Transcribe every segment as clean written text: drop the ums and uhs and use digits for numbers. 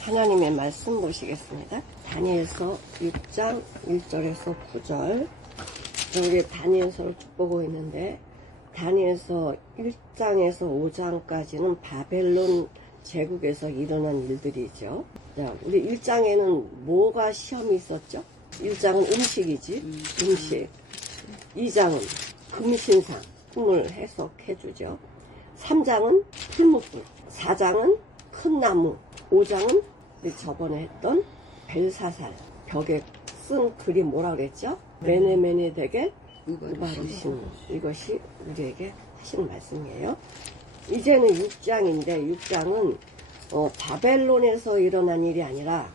하나님의 말씀 보시겠습니다. 다니엘서 6장 1절에서 9절. 우리 다니엘서를 쭉 보고 있는데, 다니엘서 1장에서 5장까지는 바벨론 제국에서 일어난 일들이죠. 자, 우리 1장에는 뭐가 시험이 있었죠? 1장은 음식이지, 음식. 2장은 금신상, 꿈을 해석해주죠. 3장은 풀무불, 4장은 큰 나무, 5장은 저번에 했던 벨사살, 벽에 쓴 글이 뭐라 그랬죠? 메네메네덱의 우바르신, 이것이 우리에게 하신 말씀이에요. 이제는 6장인데 6장은 바벨론에서 일어난 일이 아니라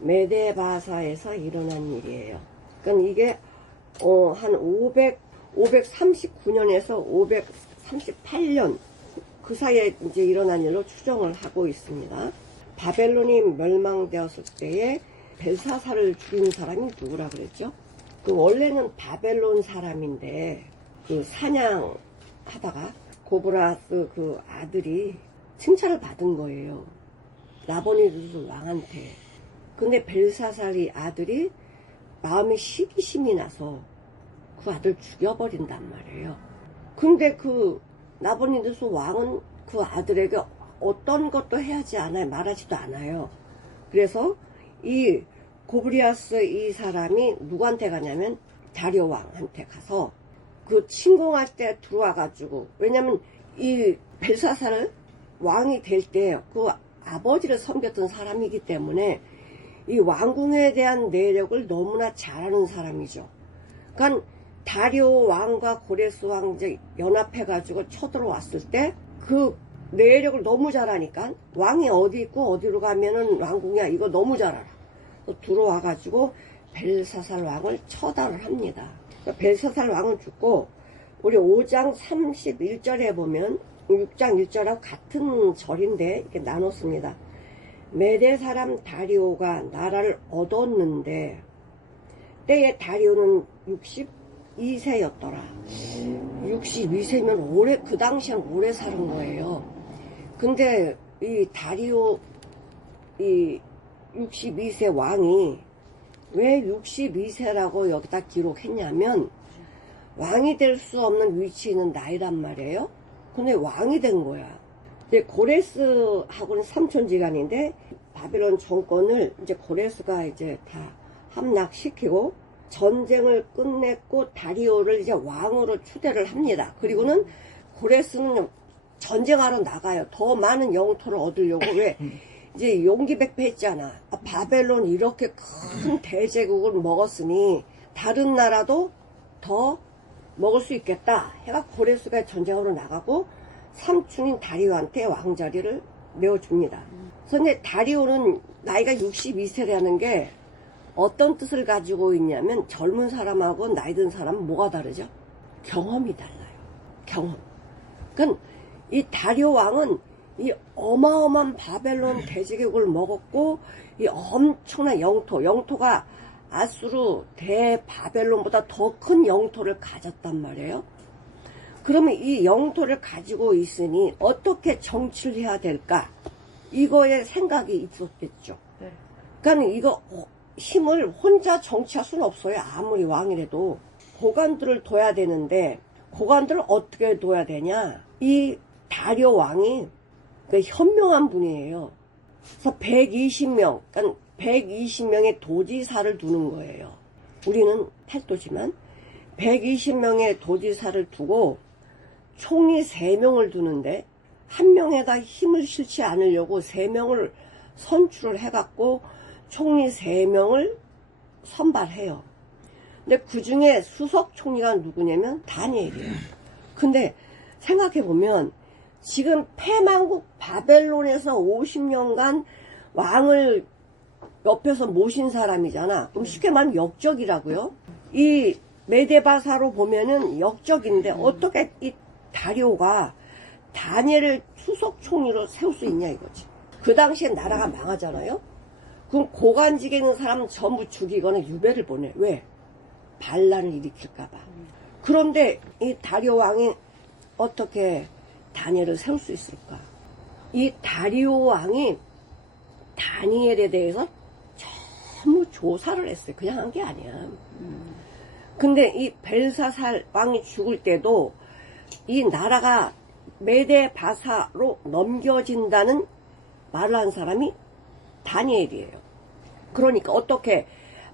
메데바사에서 일어난 일이에요. 그러니까 이게 한 539년에서 538년 그 사이에 이제 일어난 일로 추정을 하고 있습니다. 바벨론이 멸망되었을 때에 벨사살을 죽인 사람이 누구라 그랬죠? 그 원래는 바벨론 사람인데 그 사냥하다가 고브라스 그 아들이 칭찬을 받은 거예요. 나보니두스 왕한테. 근데 벨사살이 아들이 마음에 시기심이 나서 그 아들 죽여버린단 말이에요. 근데 그 나보니두스 왕은 그 아들에게 어떤 것도 해야지 않아요. 말하지도 않아요. 그래서 이 고브리아스 이 사람이 누구한테 가냐면 다리오 왕한테 가서 그 침공할 때 들어와가지고, 왜냐면 이 벨사살 왕이 될 때 그 아버지를 섬겼던 사람이기 때문에 이 왕궁에 대한 내력을 너무나 잘하는 사람이죠. 그러니까 다리오 왕과 고레스 왕 이제 연합해가지고 쳐들어왔을 때 그 내력을 너무 잘하니까 왕이 어디 있고 어디로 가면은 왕궁이야 이거 너무 잘 알아. 들어와가지고 벨사살 왕을 처단을 합니다. 벨사살 왕은 죽고, 우리 5장 31절에 보면 6장 1절하고 같은 절인데 이렇게 나눴습니다. 메대 사람 다리오가 나라를 얻었는데 때에 다리오는 62세였더라. 62세면 오래, 그 당시엔 오래 사는 거예요. 근데 이 다리오 이 62세 왕이 왜 62세라고 여기다 기록했냐면 왕이 될 수 없는 위치에 있는 나이란 말이에요. 근데 왕이 된 거야. 이제 고레스하고는 삼촌지간인데 바벨론 정권을 이제 고레스가 이제 다 함락시키고 전쟁을 끝냈고 다리오를 이제 왕으로 추대를 합니다. 그리고는 고레스는 전쟁하러 나가요. 더 많은 영토를 얻으려고. 왜? 이제 용기백배했잖아. 바벨론 이렇게 큰 대제국을 먹었으니 다른 나라도 더 먹을 수 있겠다 해가 고레스가 전쟁으로 나가고 삼촌인 다리오한테 왕자리를 내어줍니다. 그런데 다리오는 나이가 62세라는 게 어떤 뜻을 가지고 있냐면, 젊은 사람하고 나이 든 사람은 뭐가 다르죠? 경험이 달라요. 경험. 그러니까 이 다리오 왕은 이 어마어마한 바벨론 대제국을 먹었고, 이 엄청난 영토가 아수르 대바벨론보다 더 큰 영토를 가졌단 말이에요. 그러면 이 영토를 가지고 있으니 어떻게 정치를 해야 될까? 이거에 생각이 있었겠죠. 네. 그러니까 이거 힘을 혼자 정치할 수는 없어요. 아무리 왕이라도. 고관들을 둬야 되는데 고관들을 어떻게 둬야 되냐? 이 다리오 왕이 그 현명한 분이에요. 그래서 120명, 그러니까 120명의 도지사를 두는 거예요. 우리는 8도지만 120명의 도지사를 두고 총리 3명을 두는데, 한 명에다 힘을 실지 않으려고 3명을 선출을 해갖고 총리 3명을 선발해요. 근데 그 중에 수석 총리가 누구냐면 다니엘이에요. 근데 생각해보면 지금 패망국 바벨론에서 50년간 왕을 옆에서 모신 사람이잖아. 그럼 쉽게 말하면 역적이라고요. 이 메데바사로 보면은 역적인데 어떻게 이 다리오가 다니엘을 수석 총리로 세울 수 있냐 이거지. 그 당시에 나라가 망하잖아요. 그럼 고관직에 있는 사람은 전부 죽이거나 유배를 보내. 왜? 반란을 일으킬까봐. 그런데 이 다리오 왕이 어떻게 다니엘을 세울 수 있을까? 이 다리오 왕이 다니엘에 대해서 전부 조사를 했어요. 그냥 한 게 아니야. 근데 이 벨사살 왕이 죽을 때도 이 나라가 메데 바사로 넘겨진다는 말을 한 사람이 다니엘이에요. 그러니까 어떻게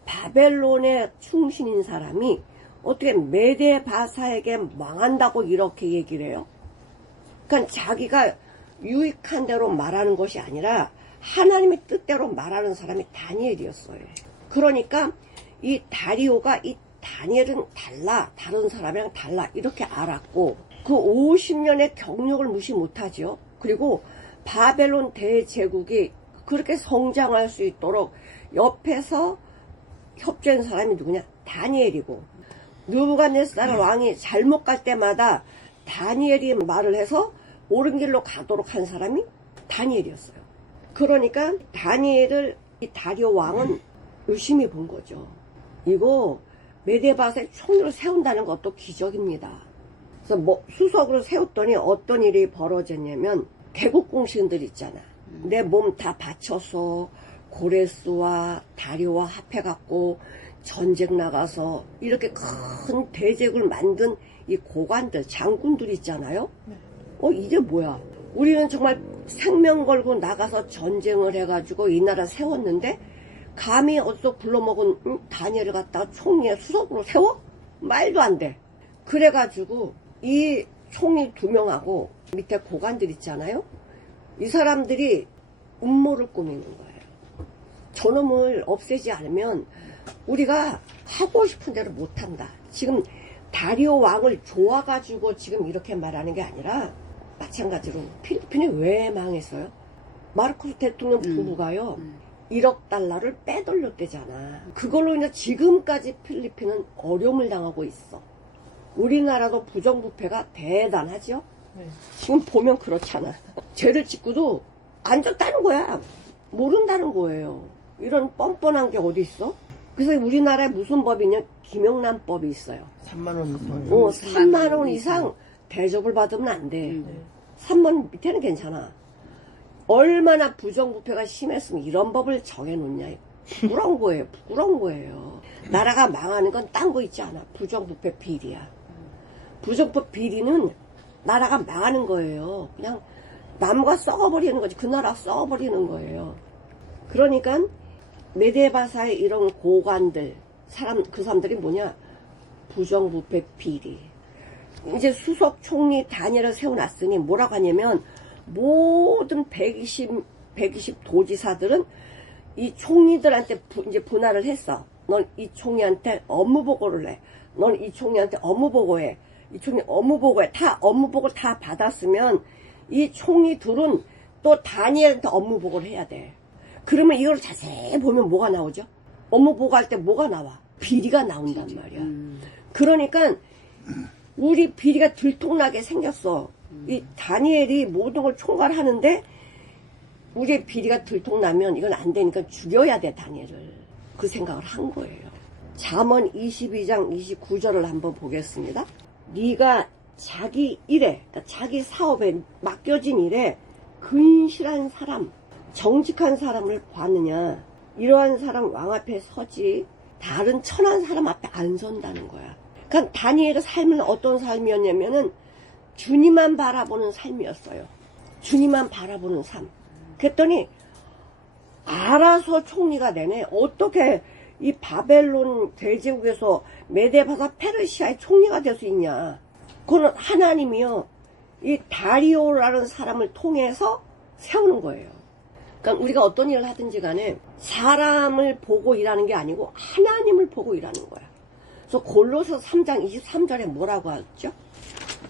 바벨론의 충신인 사람이 어떻게 메데 바사에게 망한다고 이렇게 얘기를 해요? 그러니까 자기가 유익한 대로 말하는 것이 아니라 하나님의 뜻대로 말하는 사람이 다니엘이었어요. 그러니까 이 다리오가 이 다니엘은 달라, 다른 사람이랑 달라 이렇게 알았고 그 50년의 경력을 무시 못하죠. 그리고 바벨론 대제국이 그렇게 성장할 수 있도록 옆에서 협조한 사람이 누구냐? 다니엘이고 느부갓네살 왕이 잘못 갈 때마다 다니엘이 말을 해서 옳은 길로 가도록 한 사람이 다니엘이었어요. 그러니까 다니엘을 이 다리오 왕은 유심히 본 거죠. 이거 메데바사의 총리를 세운다는 것도 기적입니다. 그래서 뭐 수석으로 세웠더니 어떤 일이 벌어졌냐면 개국공신들 있잖아. 내 몸 다 바쳐서 고레스와 다리오와 합해갖고 전쟁 나가서 이렇게 큰 대제국을 만든 이 고관들, 장군들 있잖아요. 이게 뭐야? 우리는 정말 생명 걸고 나가서 전쟁을 해가지고 이 나라 세웠는데 감히 어디서 불러먹은 다니엘을 갖다가 총리의 수석으로 세워? 말도 안 돼. 그래가지고 이 총리 2명하고 밑에 고관들 있잖아요. 이 사람들이 음모를 꾸미는 거예요. 저놈을 없애지 않으면 우리가 하고 싶은 대로 못한다. 지금 다리오 왕을 좋아가지고 지금 이렇게 말하는 게 아니라 마찬가지로 필리핀이 왜 망했어요? 마르코스 대통령 부부가요 1억 달러를 빼돌렸대잖아. 그걸로 인해 지금까지 필리핀은 어려움을 당하고 있어. 우리나라도 부정부패가 대단하죠. 지금 보면 그렇잖아. 죄를 짓고도 안 졌다는 거야. 모른다는 거예요. 이런 뻔뻔한 게 어디 있어? 그래서 우리나라에 무슨 법이냐? 김영란법이 있어요. 3만 원 이상. 3만 원 이상 대접을 받으면 안 돼. 3만 밑에는 괜찮아. 얼마나 부정부패가 심했으면 이런 법을 정해놓냐. 부끄러운 거예요. 부끄러운 거예요. 나라가 망하는 건 딴 거 있지 않아. 부정부패 비리야. 부정부패 비리는 나라가 망하는 거예요. 그냥 나무가 썩어버리는 거지. 그 나라 썩어버리는 거예요. 그러니까 메데바사의 이런 고관들, 그 사람들이 뭐냐? 부정부패 비리. 이제 수석 총리 다니엘을 세워놨으니 뭐라고 하냐면 모든 120 도지사들은 이 총리들한테 이제 분할을 했어. 넌 이 총리한테 업무 보고를 해. 넌 이 총리한테 업무 보고해. 이 총리 업무 보고해. 다 업무 보고를 다 받았으면 이 총리 둘은 또 다니엘한테 업무 보고를 해야 돼. 그러면 이걸 자세히 보면 뭐가 나오죠? 업무 보고할 때 뭐가 나와? 비리가 나온단 말이야. 그러니까 우리 비리가 들통나게 생겼어. 이 다니엘이 모든 걸 총괄하는데 우리의 비리가 들통나면 이건 안 되니까 죽여야 돼, 다니엘을. 그 생각을 한 거예요. 잠언 22장 29절을 한번 보겠습니다. 네가 자기 일에, 그러니까 자기 사업에 맡겨진 일에 근실한 사람, 정직한 사람을 봤느냐. 이러한 사람 왕 앞에 서지 다른 천한 사람 앞에 안 선다는 거야. 그러니까 다니엘의 삶은 어떤 삶이었냐면은 주님만 바라보는 삶이었어요. 주님만 바라보는 삶. 그랬더니 알아서 총리가 되네. 어떻게 이 바벨론 대제국에서 메데바사 페르시아의 총리가 될 수 있냐. 그건 하나님이요 이 다리오라는 사람을 통해서 세우는 거예요. 그러니까 우리가 어떤 일을 하든지 간에 사람을 보고 일하는 게 아니고 하나님을 보고 일하는 거야. 그래서 골로새 3장 23절에 뭐라고 하죠?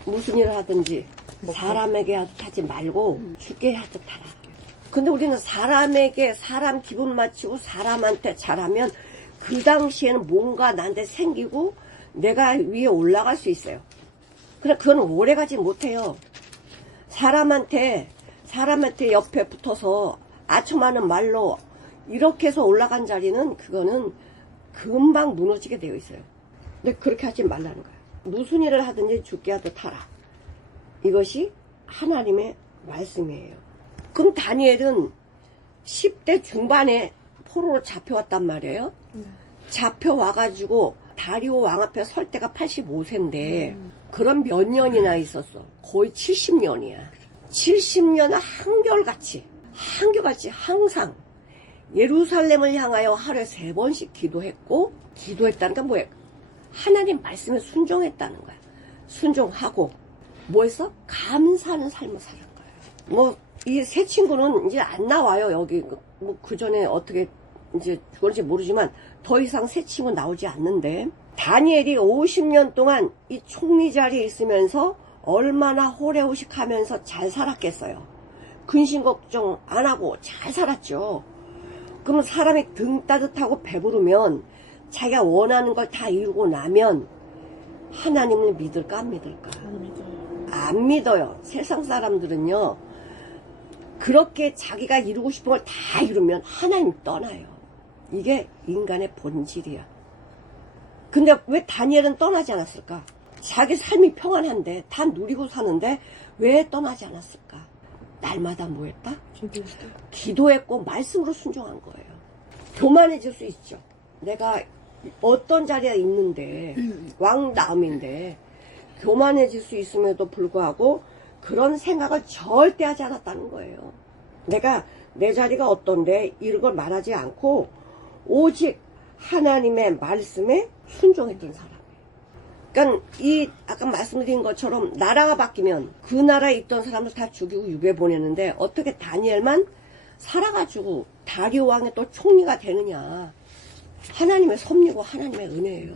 무슨 일을 하든지 사람에게 하지 말고 주께 하듯 하라. 근데 우리는 사람에게 사람 기분 맞추고 사람한테 잘하면 그 당시에는 뭔가 나한테 생기고 내가 위에 올라갈 수 있어요. 그래, 그건 오래가지 못해요. 사람한테 옆에 붙어서 아첨하는 말로 이렇게 해서 올라간 자리는 그거는 금방 무너지게 되어 있어요. 근데 그렇게 하지 말라는 거야. 무슨 일을 하든지 주께 하듯 하라. 이것이 하나님의 말씀이에요. 그럼 다니엘은 10대 중반에 포로로 잡혀왔단 말이에요. 잡혀와가지고 다리오 왕 앞에 설 때가 85세인데 그런 몇 년이나 있었어. 거의 70년이야. 70년을 한결같이 항상 예루살렘을 향하여 하루에 3번씩 기도했고, 기도했다는 건 뭐야? 하나님 말씀에 순종했다는 거야. 순종하고 뭐 했어? 감사하는 삶을 사는 거야. 뭐 이 세 친구는 이제 안 나와요. 여기 뭐 그 전에 어떻게 이제 그런지 모르지만 더 이상 세 친구 나오지 않는데, 다니엘이 50년 동안 이 총리 자리에 있으면서 얼마나 호래호식하면서 잘 살았겠어요. 근심 걱정 안 하고 잘 살았죠. 그럼 사람이 등 따뜻하고 배부르면 자기가 원하는 걸 다 이루고 나면 하나님을 믿을까 안 믿을까? 안 믿어요. 세상 사람들은요, 그렇게 자기가 이루고 싶은 걸 다 이루면 하나님 떠나요. 이게 인간의 본질이야. 근데 왜 다니엘은 떠나지 않았을까? 자기 삶이 평안한데 다 누리고 사는데 왜 떠나지 않았을까? 날마다 뭐 했다? 기도했고 말씀으로 순종한 거예요. 교만해질 수 있죠. 내가 어떤 자리에 있는데 왕다움인데 교만해질 수 있음에도 불구하고 그런 생각을 절대 하지 않았다는 거예요. 내가 내 자리가 어떤데 이런 걸 말하지 않고 오직 하나님의 말씀에 순종했던 사람이에요. 그러니까 이 아까 말씀드린 것처럼 나라가 바뀌면 그 나라에 있던 사람들 다 죽이고 유배 보내는데 어떻게 다니엘만 살아가지고 다리오 왕의 또 총리가 되느냐? 하나님의 섭리고 하나님의 은혜예요.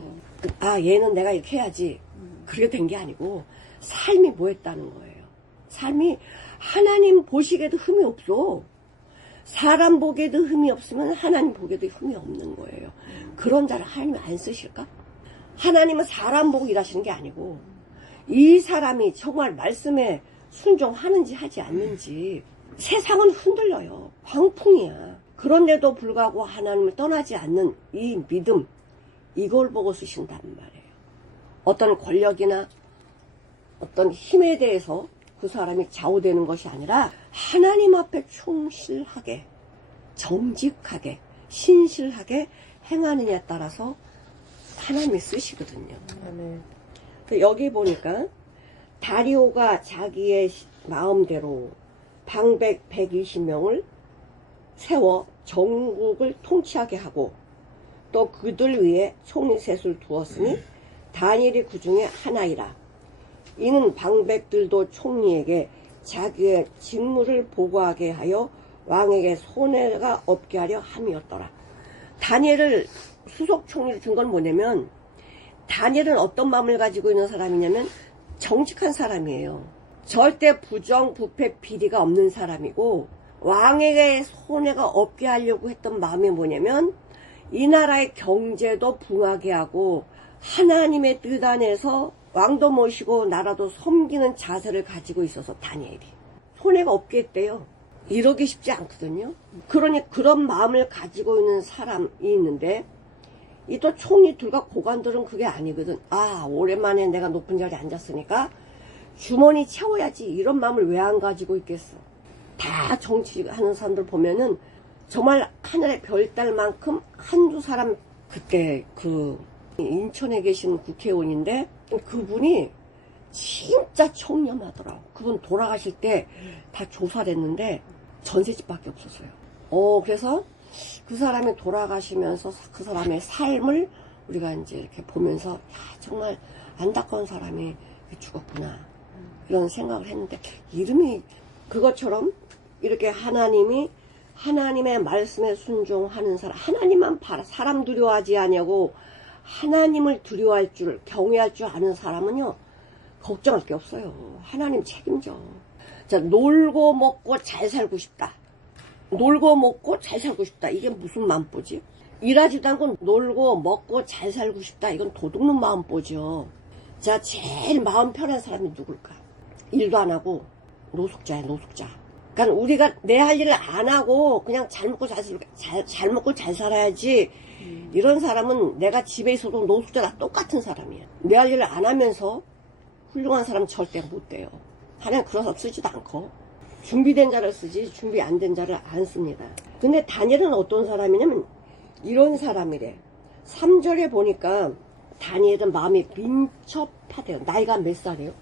아, 얘는 내가 이렇게 해야지. 그렇게 된 게 아니고 삶이 뭐했다는 거예요. 삶이 하나님 보시기에도 흠이 없어. 사람 보기에도 흠이 없으면 하나님 보기에도 흠이 없는 거예요. 그런 자를 하나님이 안 쓰실까? 하나님은 사람 보고 일하시는 게 아니고 이 사람이 정말 말씀에 순종하는지 하지 않는지. 세상은 흔들려요. 광풍이야. 그런데도 불구하고 하나님을 떠나지 않는 이 믿음, 이걸 보고 쓰신단 말이에요. 어떤 권력이나 어떤 힘에 대해서 그 사람이 좌우되는 것이 아니라 하나님 앞에 충실하게, 정직하게, 신실하게 행하느냐에 따라서 하나님이 쓰시거든요. 여기 보니까 다리오가 자기의 마음대로 방백 120명을 세워 전국을 통치하게 하고 또 그들 위에 총리 셋을 두었으니 다니엘이 그 중에 하나이라. 이는 방백들도 총리에게 자기의 직무를 보고하게 하여 왕에게 손해가 없게 하려 함이었더라. 다니엘을 수석 총리를 준 건 뭐냐면, 다니엘은 어떤 마음을 가지고 있는 사람이냐면 정직한 사람이에요. 절대 부정, 부패, 비리가 없는 사람이고, 왕에게 손해가 없게 하려고 했던 마음이 뭐냐면 이 나라의 경제도 붕하게 하고 하나님의 뜻 안에서 왕도 모시고 나라도 섬기는 자세를 가지고 있어서 다니엘이 손해가 없게 했대요. 이러기 쉽지 않거든요. 그러니 그런 마음을 가지고 있는 사람이 있는데, 이 또 총리들과 고관들은 그게 아니거든. 아, 오랜만에 내가 높은 자리에 앉았으니까 주머니 채워야지, 이런 마음을 왜 안 가지고 있겠어. 다 정치하는 사람들 보면은 정말 하늘의 별달만큼 한두 사람, 그때 그 인천에 계신 국회의원인데 그분이 진짜 청렴하더라고. 그분 돌아가실 때 다 조사를 했는데 전셋집밖에 없었어요. 그래서 그 사람이 돌아가시면서 그 사람의 삶을 우리가 이제 이렇게 보면서, 야, 정말 안타까운 사람이 죽었구나, 이런 생각을 했는데, 이름이 그것처럼 이렇게 하나님의 말씀에 순종하는 사람, 하나님만 사람 두려워하지 아니하고 하나님을 두려워할 줄, 경외할 줄 아는 사람은요, 걱정할 게 없어요. 하나님 책임져. 자, 놀고 먹고 잘 살고 싶다. 놀고 먹고 잘 살고 싶다. 이게 무슨 마음보지? 일하지도 않고 놀고 먹고 잘 살고 싶다. 이건 도둑놈 마음보죠. 자, 제일 마음 편한 사람이 누굴까? 일도 안 하고 노숙자야, 노숙자. 그러니까 우리가 내 할 일을 안 하고 그냥 잘 먹고 잘 먹고 잘 살아야지. 이런 사람은 내가 집에 있어도 노숙자랑 똑같은 사람이야. 내 할 일을 안 하면서 훌륭한 사람 절대 못 돼요. 하나님 그런 사람 쓰지도 않고. 준비된 자를 쓰지 준비 안 된 자를 안 씁니다. 근데 다니엘은 어떤 사람이냐면 이런 사람이래. 3절에 보니까 다니엘은 마음이 민첩하대요. 나이가 몇 살이에요?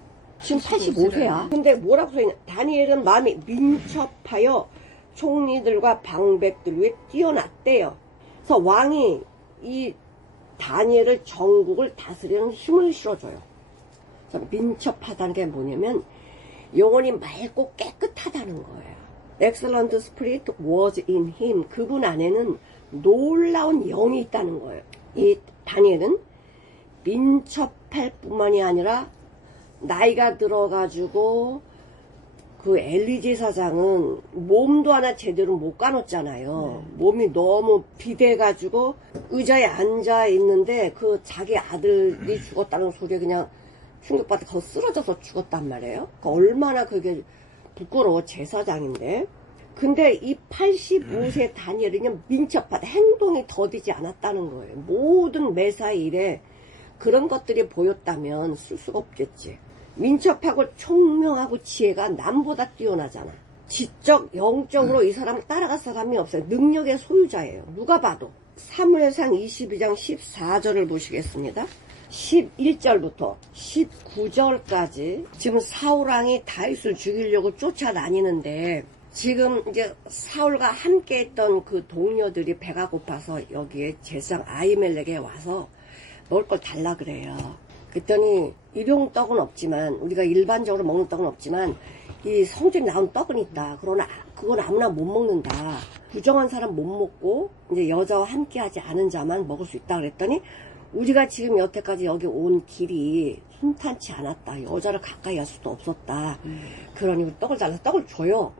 지금 85세야. 근데 뭐라고 써있냐. 다니엘은 마음이 민첩하여 총리들과 방백들 위에 뛰어났대요. 그래서 왕이 이 다니엘을 전국을 다스리는 힘을 실어줘요. 그래서 민첩하다는 게 뭐냐면 영혼이 맑고 깨끗하다는 거예요. Excellent spirit was in him. 그분 안에는 놀라운 영이 있다는 거예요. 이 다니엘은 민첩할 뿐만이 아니라 나이가 들어가지고 그 엘리제 사장은 몸도 하나 제대로 못 가눴잖아요. 몸이 너무 비대가지고 의자에 앉아 있는데 그 자기 아들이 죽었다는 소리에 그냥 충격받아 거 쓰러져서 죽었단 말이에요. 그러니까 얼마나 그게 부끄러워. 제사장인데. 근데 이 85세 다니엘이 그냥 민첩하다. 행동이 더디지 않았다는 거예요. 모든 매사의 일에 그런 것들이 보였다면 쓸 수가 없겠지. 민첩하고 총명하고 지혜가 남보다 뛰어나잖아. 지적, 영적으로 이 사람을 따라갈 사람이 없어요. 능력의 소유자예요. 누가 봐도. 사무엘상 22장 14절을 보시겠습니다. 11절부터 19절까지 지금 사울왕이 다윗을 죽이려고 쫓아다니는데 지금 이제 사울과 함께 했던 그 동료들이 배가 고파서 여기에 제사장 아히멜렉에 와서 먹을 걸 달라 그래요. 그랬더니 일용 떡은 없지만 우리가 일반적으로 먹는 떡은 없지만 이 성전에 나온 떡은 있다. 그러나 그건 아무나 못 먹는다. 부정한 사람 못 먹고 이제 여자와 함께 하지 않은 자만 먹을 수 있다 그랬더니 우리가 지금 여태까지 여기 온 길이 순탄치 않았다. 여자를 가까이 할 수도 없었다. 그러니 떡을 잘라서 떡을 줘요.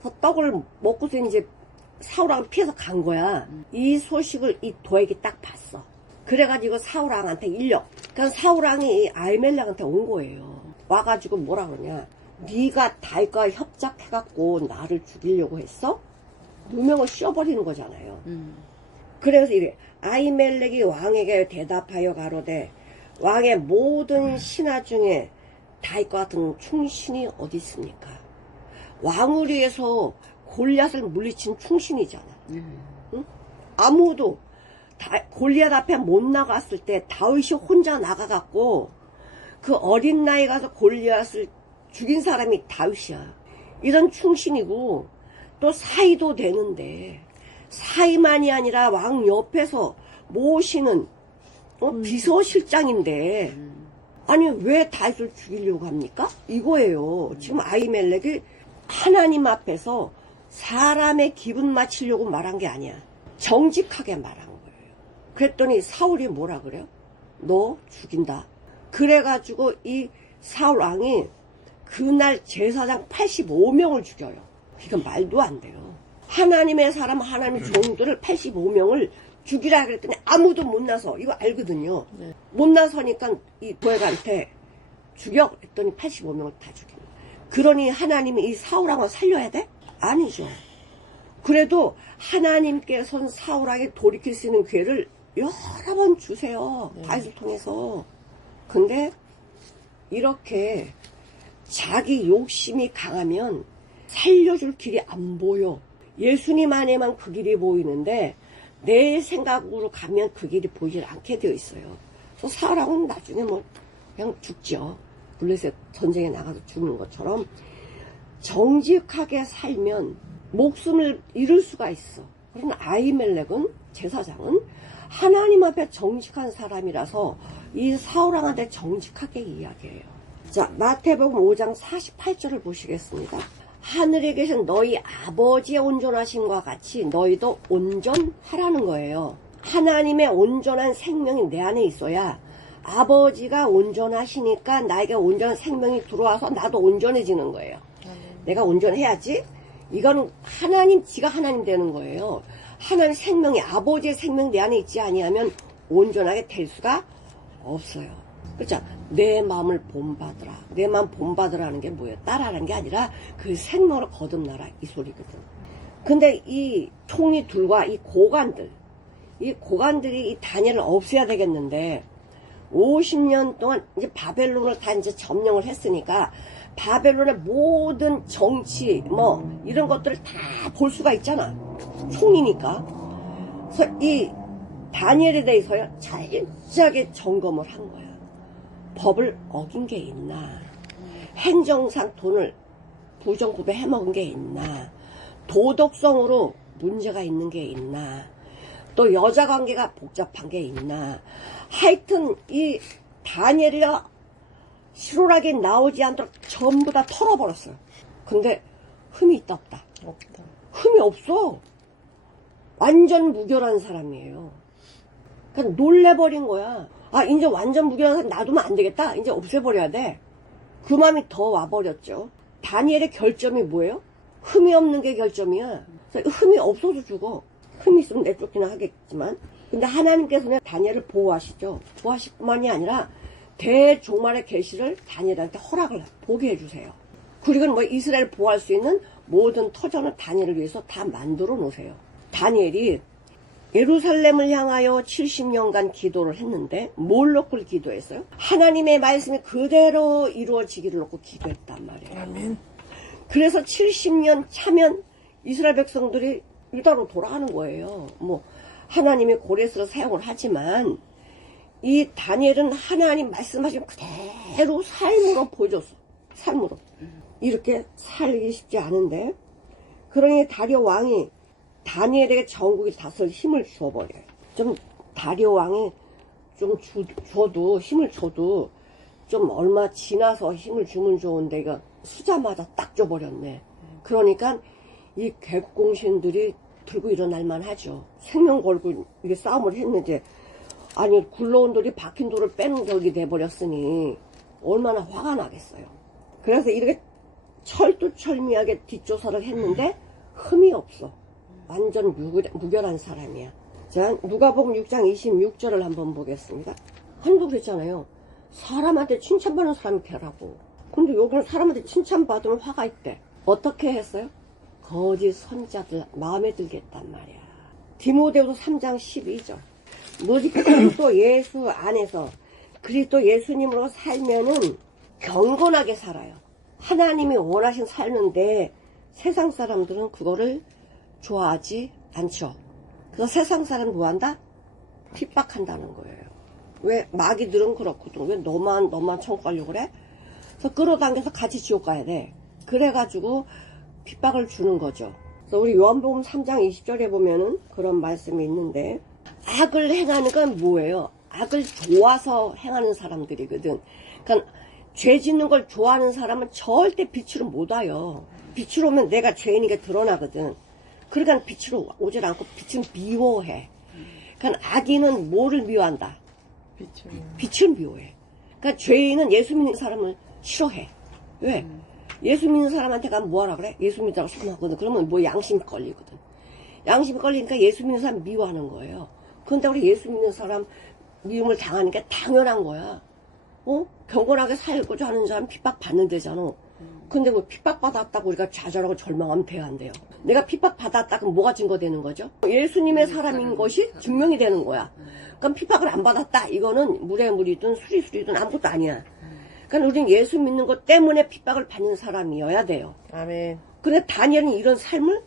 그래서 떡을 먹고서 이제 사울왕을 피해서 간 거야. 이 소식을 이 도액이 딱 봤어. 그래가지고 사울왕한테 일려. 그러니까 사울왕이 아히멜렉한테 온 거예요. 와가지고 뭐라 그러냐. 네가 다윗과 협작해갖고 나를 죽이려고 했어? 누명을 씌워버리는 거잖아요. 그래서 이래. 아히멜렉이 왕에게 대답하여 가로되 왕의 모든 신하 중에 다윗과 같은 충신이 어디 있습니까? 왕을 위해서 골리앗을 물리친 충신이잖아. 응? 아무도 골리앗 앞에 못 나갔을 때 다윗이 혼자 나가갖고 그 어린 나이 가서 골리앗을 죽인 사람이 다윗이야. 이런 충신이고 또 사위도 되는데 사위만이 아니라 왕 옆에서 모시는 비서실장인데 아니 왜 다윗을 죽이려고 합니까? 이거예요. 지금 아히멜렉이 하나님 앞에서 사람의 기분 맞추려고 말한 게 아니야. 정직하게 말한 거예요. 그랬더니 사울이 뭐라 그래요? 너 죽인다. 그래가지고 이 사울 왕이 그날 제사장 85명을 죽여요. 이건 말도 안 돼요. 하나님의 사람, 하나님의 종들을 85명을 죽이라 그랬더니 아무도 못 나서, 이거 알거든요. 네. 못 나서니까 이 도액한테 죽여 그랬더니 85명을 다 죽인 거예요. 그러니 하나님이 이 사울왕을 살려야 돼? 아니죠. 그래도 하나님께서는 사울왕에 돌이킬 수 있는 기회를 여러 번 주세요. 다윗을 통해서. 근데 이렇게 자기 욕심이 강하면 살려줄 길이 안 보여. 예수님 안에만 그 길이 보이는데 내 생각으로 가면 그 길이 보이질 않게 되어 있어요. 그래서 사울왕은 나중에 뭐 그냥 죽죠. 블레셋 전쟁에 나가서 죽는 것처럼 정직하게 살면 목숨을 잃을 수가 있어. 그러나 아히멜렉은 제사장은 하나님 앞에 정직한 사람이라서 이 사울왕한테 정직하게 이야기해요. 자, 마태복음 5장 48절을 보시겠습니다. 하늘에 계신 너희 아버지의 온전하심과 같이 너희도 온전하라는 거예요. 하나님의 온전한 생명이 내 안에 있어야 아버지가 온전하시니까 나에게 온전한 생명이 들어와서 나도 온전해지는 거예요. 내가 온전해야지. 이건 하나님, 지가 하나님 되는 거예요. 하나님 생명이, 아버지의 생명이 내 안에 있지 아니하면 온전하게 될 수가 없어요. 그렇죠? 내 마음을 본받으라. 내 마음 본받으라는 게 뭐예요? 따라하는 게 아니라 그 생명을 거듭나라, 이 소리거든. 근데 이 총리 둘과 이 고관들이 이 다니엘을 없애야 되겠는데 50년 동안 이제 바벨론을 다 이제 점령을 했으니까 바벨론의 모든 정치 뭐 이런 것들을 다 볼 수가 있잖아. 총이니까. 그래서 이 다니엘에 대해서요 철저하게 점검을 한 거야. 법을 어긴 게 있나, 행정상 돈을 부정부배 해먹은 게 있나, 도덕성으로 문제가 있는 게 있나, 또 여자 관계가 복잡한 게 있나. 하여튼 이 다니엘이요 실오라기 나오지 않도록 전부 다 털어버렸어요. 근데 흠이 있다 없다? 없다. 흠이 없어. 완전 무결한 사람이에요. 그러니까 놀래버린 거야. 아, 이제 완전 무결한 사람 놔두면 안 되겠다. 이제 없애버려야 돼. 그 마음이 더 와버렸죠. 다니엘의 결점이 뭐예요? 흠이 없는 게 결점이야. 그래서 흠이 없어도 죽어. 흠이 있으면 내쫓기나 하겠지만. 근데 하나님께서는 다니엘을 보호하시죠. 보호하실 뿐만이 아니라 대종말의 계시를 다니엘한테 허락을 보게 해주세요. 그리고 뭐 이스라엘 보호할 수 있는 모든 터전을 다니엘을 위해서 다 만들어 놓으세요. 다니엘이 예루살렘을 향하여 70년간 기도를 했는데 뭘 놓고 기도했어요? 하나님의 말씀이 그대로 이루어지기를 놓고 기도했단 말이에요. 아멘. 그래서 70년 차면 이스라엘 백성들이 유다로 돌아가는 거예요. 뭐 하나님이 고레스로 사용을 하지만 이 다니엘은 하나님 말씀하신 그대로 삶으로 보여줬어. 삶으로. 이렇게 살기 쉽지 않은데, 그러니 다리오 왕이 다니엘에게 전국을 다스릴 힘을 주어버려요. 좀 다리오 왕이 좀 줘도 힘을 줘도 좀 얼마 지나서 힘을 주면 좋은데 이거 수자마자 딱 줘버렸네. 그러니까 이 개국공신들이 들고 일어날만 하죠. 생명 걸고 이게 싸움을 했는데, 아니 굴러온 돌이 박힌 돌을 빼는 격이 돼버렸으니 얼마나 화가 나겠어요. 그래서 이렇게 철두철미하게 뒷조사를 했는데 흠이 없어. 완전 무결한 사람이야. 자, 누가복음 6장 26절을 한번 보겠습니다. 한도 그랬잖아요. 사람한테 칭찬받는 사람이 되라고. 근데 여기는 사람한테 칭찬받으면 화가 있대. 어떻게 했어요? 거짓 선자들 마음에 들겠단 말이야. 디모데후서 3장 12절. 뭐지? 그리스도 예수 안에서 그리스도 예수님으로 살면은 경건하게 살아요. 하나님이 원하신 삶인데 세상 사람들은 그거를 좋아하지 않죠. 그래서 세상 사람 뭐한다? 핍박한다는 거예요. 왜? 마귀들은 그렇거든. 왜 너만 천국 가려고 그래? 그래서 끌어당겨서 같이 지옥 가야 돼. 그래가지고 핍박을 주는 거죠. 그래서 우리 요한복음 3장 20절에 보면은 그런 말씀이 있는데, 악을 행하는 건 뭐예요? 악을 좋아서 행하는 사람들이거든. 그러니까 죄 짓는 걸 좋아하는 사람은 절대 빛으로 못 와요. 빛으로 오면 내가 죄인인 게 드러나거든. 그러니까 빛으로 오질 않고 빛은 미워해. 그러니까 악인은 뭐를 미워한다? 빛을 미워해. 그러니까 죄인은 예수 믿는 사람을 싫어해. 왜? 예수 믿는 사람한테 가면 뭐하라 그래? 예수 믿다고 소문하거든. 그러면 뭐 양심이 걸리거든. 양심이 걸리니까 예수 믿는 사람 미워하는 거예요. 그런데 우리 예수 믿는 사람 미움을 당하는 게 당연한 거야. 경건하게 살고자 하는 사람 핍박받는 데잖아. 근데 뭐 핍박받았다고 우리가 좌절하고 절망하면 돼야 안 돼요. 내가 핍박받았다 그럼 뭐가 증거되는 거죠? 예수님의 사람인 것이 증명이 되는 거야. 그럼 핍박을 안 받았다. 이거는 물에 물이든 수리수리든 아무것도 아니야. 그러니까 우리는 예수 믿는 것 때문에 핍박을 받는 사람이어야 돼요. 아멘. 근데 다니엘은 이런 삶을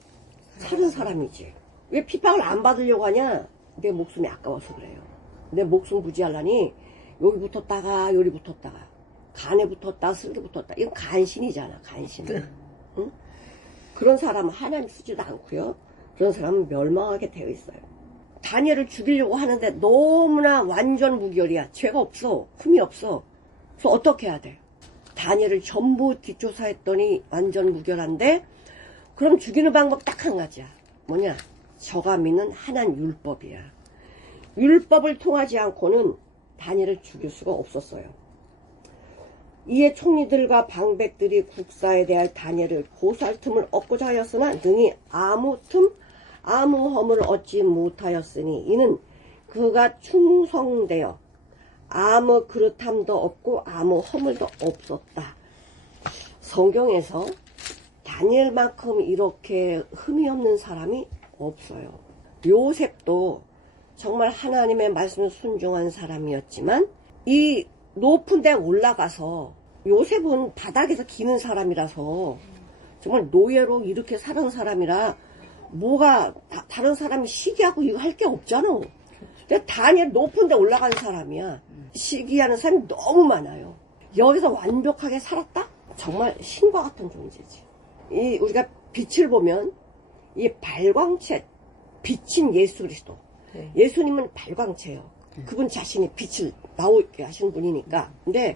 사는 사람이지. 왜 핍박을 안 받으려고 하냐? 내 목숨이 아까워서 그래요. 내 목숨 부지하려니 여기 붙었다가 여기 붙었다가 간에 붙었다 슬게 붙었다. 이건 간신이잖아. 간신. 응? 그런 사람은 하나님 쓰지도 않고요. 그런 사람은 멸망하게 되어 있어요. 다니엘을 죽이려고 하는데 너무나 완전 무결이야. 죄가 없어. 흠이 없어. 그래서 어떻게 해야 돼? 다니엘을 전부 뒷조사했더니 완전 무결한데, 그럼 죽이는 방법 딱 한 가지야. 뭐냐? 저가 믿는 하나님 율법이야. 율법을 통하지 않고는 다니엘을 죽일 수가 없었어요. 이에 총리들과 방백들이 국사에 대할 다니엘을 고소할 틈을 얻고자 하였으나 능히 아무 허물을 얻지 못하였으니 이는 그가 충성되어 아무 그릇함도 없고 아무 허물도 없었다. 성경에서 다니엘만큼 이렇게 흠이 없는 사람이 없어요. 요셉도 정말 하나님의 말씀에 순종한 사람이었지만 이 높은 데 올라가서 요셉은 바닥에서 기는 사람이라서 정말 노예로 이렇게 사는 사람이라 뭐가 다른 사람이 시기하고 이거 할 게 없잖아. 근데 다니엘 높은 데 올라간 사람이야. 시기하는 사람이 너무 많아요. 여기서 완벽하게 살았다? 정말 신과 같은 존재지. 우리가 빛을 보면 이 발광체, 빛인 예수 그리스도. 네. 예수님은 발광체예요. 그분 자신이 빛을 나오게 하시는 분이니까. 근데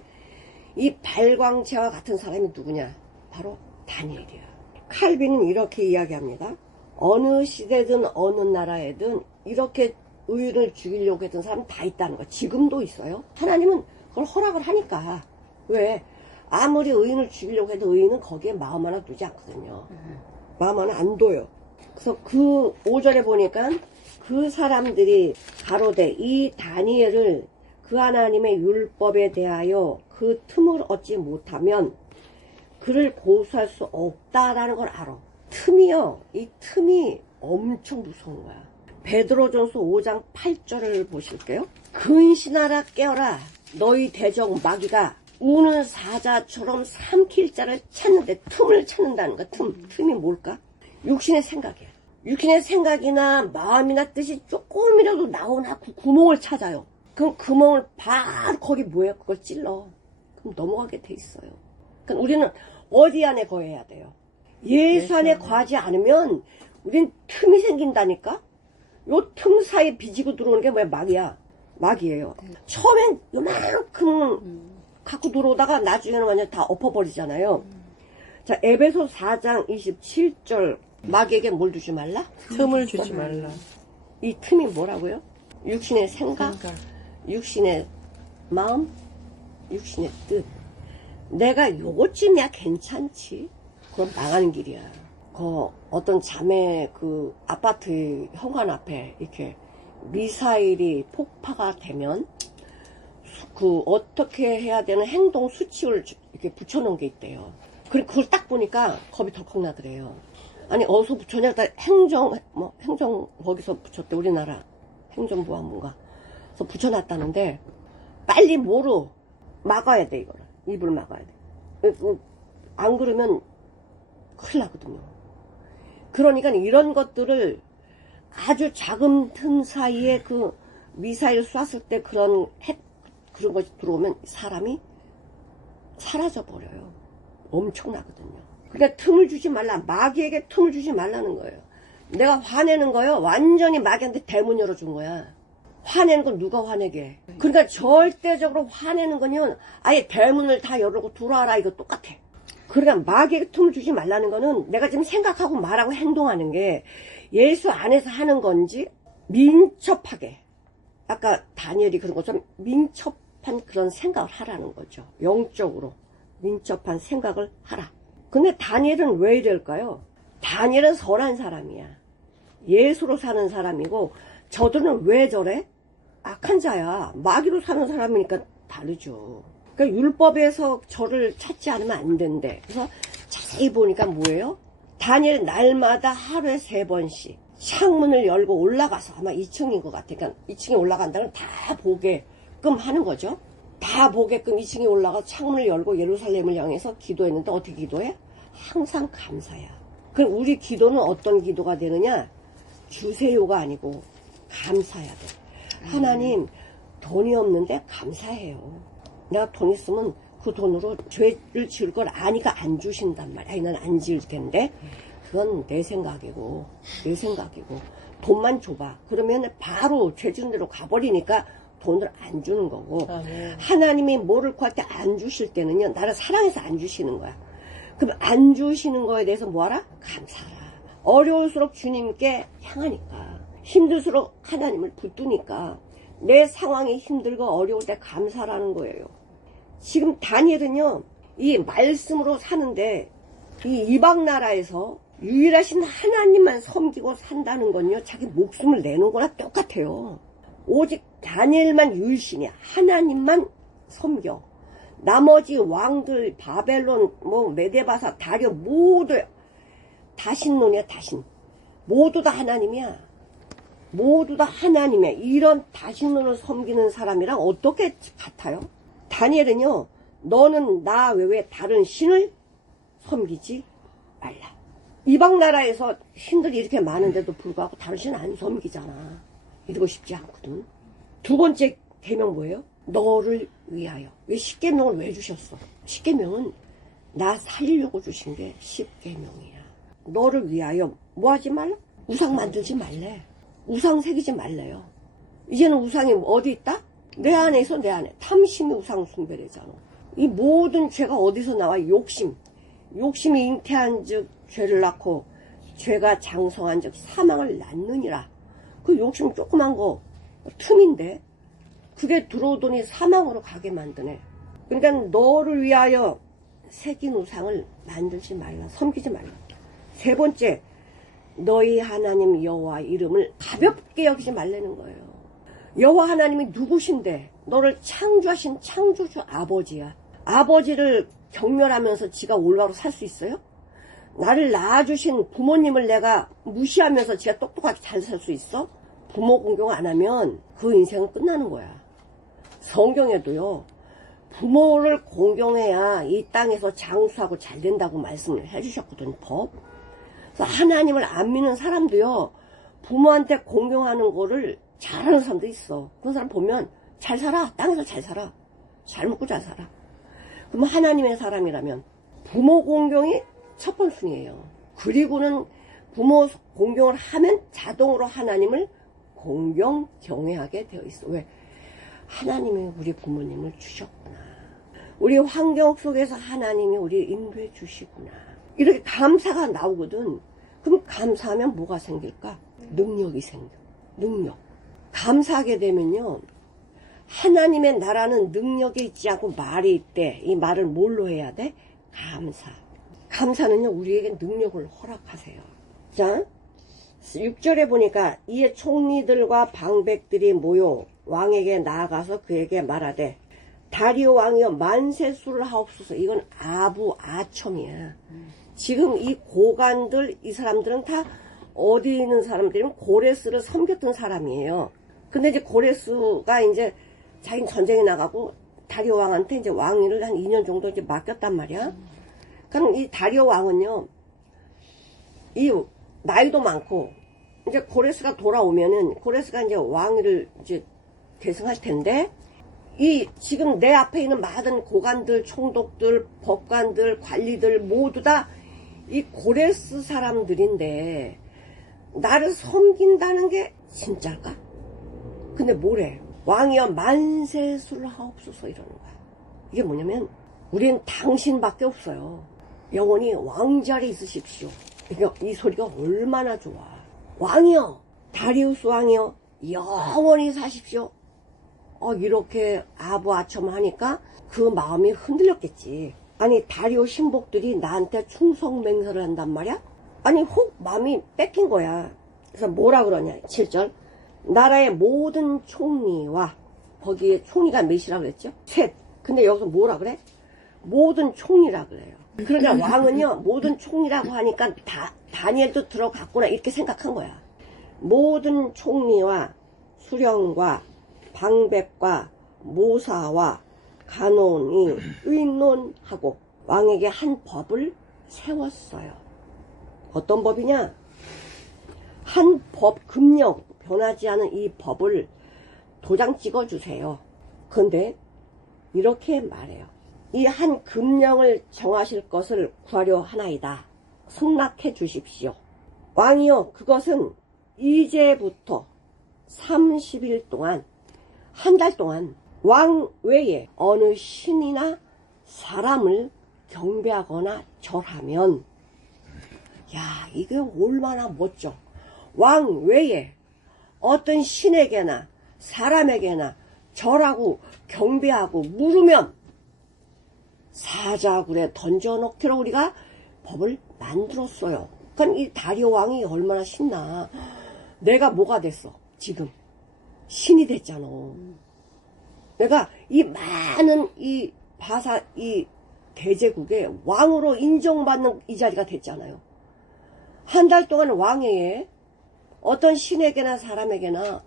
이 발광체와 같은 사람이 누구냐? 바로 다니엘이야. 칼빈은 이렇게 이야기합니다. 어느 시대든 어느 나라에든 이렇게 의인을 죽이려고 했던 사람 다 있다는 거. 지금도 있어요. 하나님은 그걸 허락을 하니까. 왜? 아무리 의인을 죽이려고 해도 의인은 거기에 마음 하나 두지 않거든요. 마음 하나 안 둬요. 그래서 그 5절에 보니까 그 사람들이 가로되 이 다니엘을 그 하나님의 율법에 대하여 그 틈을 얻지 못하면 그를 고소할 수 없다라는 걸 알아. 틈이요. 이 틈이 엄청 무서운 거야. 베드로전서 5장 8절을 보실게요. 근신하라 깨어라. 너희 대적 마귀가 우는 사자처럼 삼킬 자를 찾는데 틈을 찾는다는 거야. 틈이 뭘까? 육신의 생각이야. 육신의 생각이나 마음이나 뜻이 조금이라도 나오나 그 구멍을 찾아요. 그럼 구멍을 바로 거기 뭐예요? 그걸 찔러. 그럼 넘어가게 돼 있어요. 그러니까 우리는 어디 안에 거해야 돼요? 예수 안에 거하지 않으면 우린 틈이 생긴다니까? 요 틈 사이에 비지고 들어오는 게 뭐야? 마귀야. 마귀예요. 처음엔 요만큼 갖고 들어오다가 나중에는 완전 다 엎어버리잖아요. 자, 에베소 4장 27절. 마귀에게 뭘 주지 말라? 틈을 주지 말라. 이 틈이 뭐라고요? 육신의 생각, 육신의 마음, 육신의 뜻. 내가 요것쯤이야 괜찮지. 그럼 망하는 길이야. 어떤 자매 그 아파트 현관 앞에 이렇게 미사일이 폭파가 되면 그 어떻게 해야 되는 행동 수칙을 이렇게 붙여놓은 게 있대요. 그걸 딱 보니까 겁이 덜컥 나더래요. 아니 어디서 붙였냐? 행정 거기서 붙였대. 우리나라 행정보안부가. 그래서 붙여놨다는데 빨리 뭐로 막아야 돼. 이거를 입을 막아야 돼. 안 그러면 큰일 나거든요. 그러니까 이런 것들을 아주 작은 틈 사이에 그 미사일 쐈을 때 그런 것이 들어오면 사람이 사라져 버려요. 엄청나거든요. 그러니까 틈을 주지 말라. 마귀에게 틈을 주지 말라는 거예요. 내가 화내는 거요. 완전히 마귀한테 대문 열어준 거야. 화내는 건 누가 화내게 해. 그러니까 절대적으로 화내는 건요. 아예 대문을 다 열고 들어와라. 이거 똑같아. 그러니까 마귀에게 틈을 주지 말라는 거는 내가 지금 생각하고 말하고 행동하는 게 예수 안에서 하는 건지 민첩하게. 아까 다니엘이 그런 것처럼 민첩한 그런 생각을 하라는 거죠. 영적으로 민첩한 생각을 하라. 근데 다니엘은 왜 이럴까요? 다니엘은 선한 사람이야. 예수로 사는 사람이고 저들은 왜 저래? 악한 자야. 마귀로 사는 사람이니까 다르죠. 그러니까 율법에서 저를 찾지 않으면 안 된대. 그래서 자세히 보니까 뭐예요? 다니엘 날마다 하루에 3번씩 창문을 열고 올라가서 아마 2층인 것 같아. 그러니까 2층에 올라간다면 다 보게끔 하는 거죠. 다 보게끔 2층에 올라가 창문을 열고 예루살렘을 향해서 기도했는데 어떻게 기도해? 항상 감사야. 그럼 우리 기도는 어떤 기도가 되느냐? 주세요가 아니고 감사해야 돼. 하나님 돈이 없는데 감사해요. 내가 돈 있으면 그 돈으로 죄를 지을 걸 아니까 안 주신단 말이야. 난 안 지을 텐데 그건 내 생각이고 돈만 줘봐. 그러면 바로 죄 지은 대로 가버리니까 돈을 안 주는 거고. 하나님이 뭐를 그한테 안 주실 때는요. 나를 사랑해서 안 주시는 거야. 그럼 안 주시는 거에 대해서 뭐하라? 감사하라. 어려울수록 주님께 향하니까. 힘들수록 하나님을 붙드니까. 내 상황이 힘들고 어려울 때 감사라는 거예요. 지금 다니엘은요. 이 말씀으로 사는데 이 이방 나라에서 유일하신 하나님만 섬기고 산다는 건요. 자기 목숨을 내는 거나 똑같아요. 오직 다니엘만 유일신이야. 하나님만 섬겨. 나머지 왕들 바벨론 메데바사 다리오 모두 다신론이야. 다신. 모두 다 하나님이야. 모두 다 하나님이야. 이런 다신론을 섬기는 사람이랑 어떻게 같아요? 다니엘은요. 너는 나 외에 다른 신을 섬기지 말라. 이방 나라에서 신들이 이렇게 많은데도 불구하고 다른 신을 안 섬기잖아. 이러고 싶지 않거든. 두 번째 계명 뭐예요? 너를 위하여. 왜 십계명을 왜 주셨어? 십계명은 나 살리려고 주신 게 십계명이야. 너를 위하여 뭐 하지 말라? 우상 만들지 말래. 우상 새기지 말래요. 이제는 우상이 어디 있다? 내 안에 있어. 내 안에. 탐심이 우상 숭배되잖아. 이 모든 죄가 어디서 나와? 욕심. 욕심이 잉태한 즉 죄를 낳고 죄가 장성한 즉 사망을 낳느니라. 그 욕심 조그만 거 틈인데 그게 들어오더니 사망으로 가게 만드네. 그러니까 너를 위하여 새긴 우상을 만들지 말라. 섬기지 말라. 세 번째, 너희 하나님 여호와 이름을 가볍게 여기지 말라는 거예요. 여호와 하나님이 누구신데? 너를 창조하신 창조주 아버지야. 아버지를 경멸하면서 지가 올바로 살 수 있어요? 나를 낳아주신 부모님을 내가 무시하면서 지가 똑똑하게 잘 살 수 있어? 부모 공경 안 하면 그 인생은 끝나는 거야. 성경에도요, 부모를 공경해야 이 땅에서 장수하고 잘 된다고 말씀을 해주셨거든, 법. 그래서 하나님을 안 믿는 사람도요, 부모한테 공경하는 거를 잘하는 사람도 있어. 그런 사람 보면 잘 살아. 땅에서 잘 살아. 잘 먹고 잘 살아. 그럼 하나님의 사람이라면 부모 공경이 첫 번순이에요. 그리고는 부모 공경을 하면 자동으로 하나님을 공경 경외하게 되어 있어. 왜? 하나님이 우리 부모님을 주셨구나. 우리 환경 속에서 하나님이 우리 인도해 주시구나. 이렇게 감사가 나오거든. 그럼 감사하면 뭐가 생길까? 능력이 생겨. 능력. 감사하게 되면요, 하나님의 나라는 능력이 있지 않고 말이 있대. 이 말을 뭘로 해야 돼? 감사. 감사는요, 우리에게 능력을 허락하세요. 자, 6절에 보니까 이에 총리들과 방백들이 모여 왕에게 나아가서 그에게 말하되 다리오 왕이여 만세수를 하옵소서. 이건 아부 아첨이야. 지금 이 고관들, 이 사람들은 다 어디 있는 사람들이면 고레스를 섬겼던 사람이에요. 근데 이제 고레스가 이제 자기는 전쟁에 나가고 다리오 왕한테 이제 왕위를 한 2년 정도 이제 맡겼단 말이야. 그럼 이 다리오 왕은요, 이 나이도 많고 이제 고레스가 돌아오면은 고레스가 이제 왕위를 이제 계승할 텐데, 이 지금 내 앞에 있는 많은 고관들, 총독들, 법관들, 관리들 모두 다 이 고레스 사람들인데 나를 섬긴다는 게 진짜일까? 근데 뭐래? 왕이여 만세수를 하옵소서 이러는 거야. 이게 뭐냐면 우린 당신밖에 없어요. 영원히 왕자리에 있으십시오. 그러니까 이 소리가 얼마나 좋아. 왕이여, 다리우스 왕이여, 영원히 사십시오. 이렇게 아부아첨 하니까 그 마음이 흔들렸겠지. 아니, 다리오 신복들이 나한테 충성맹세를 한단 말이야? 아니, 혹 마음이 뺏긴 거야. 그래서 뭐라 그러냐, 7절. 나라의 모든 총리와, 거기에 총리가 몇이라 그랬죠? 셋. 근데 여기서 뭐라 그래? 모든 총리라 그래요. 그러니까 왕은요, 모든 총리라고 하니까 다니엘도 들어갔구나, 이렇게 생각한 거야. 모든 총리와 수령과 방백과 모사와 간원이 의논하고 왕에게 한 법을 세웠어요. 어떤 법이냐? 한 법, 금령, 변하지 않은 이 법을 도장 찍어주세요. 그런데 이렇게 말해요. 이 한 금령을 정하실 것을 구하려 하나이다. 승낙해 주십시오. 왕이여, 그것은 이제부터 30일 동안, 한 달 동안 왕 외에 어느 신이나 사람을 경배하거나 절하면, 야, 이게 얼마나 멋져. 왕 외에 어떤 신에게나 사람에게나 절하고 경배하고 물으면 사자굴에 던져놓기로 우리가 법을 만들었어요. 그러니까 이 다리오 왕이 얼마나 신나. 내가 뭐가 됐어 지금? 신이 됐잖아. 내가 이 많은 이 바사 이 대제국의 왕으로 인정받는 이 자리가 됐잖아요. 한 달 동안 왕회에 어떤 신에게나 사람에게나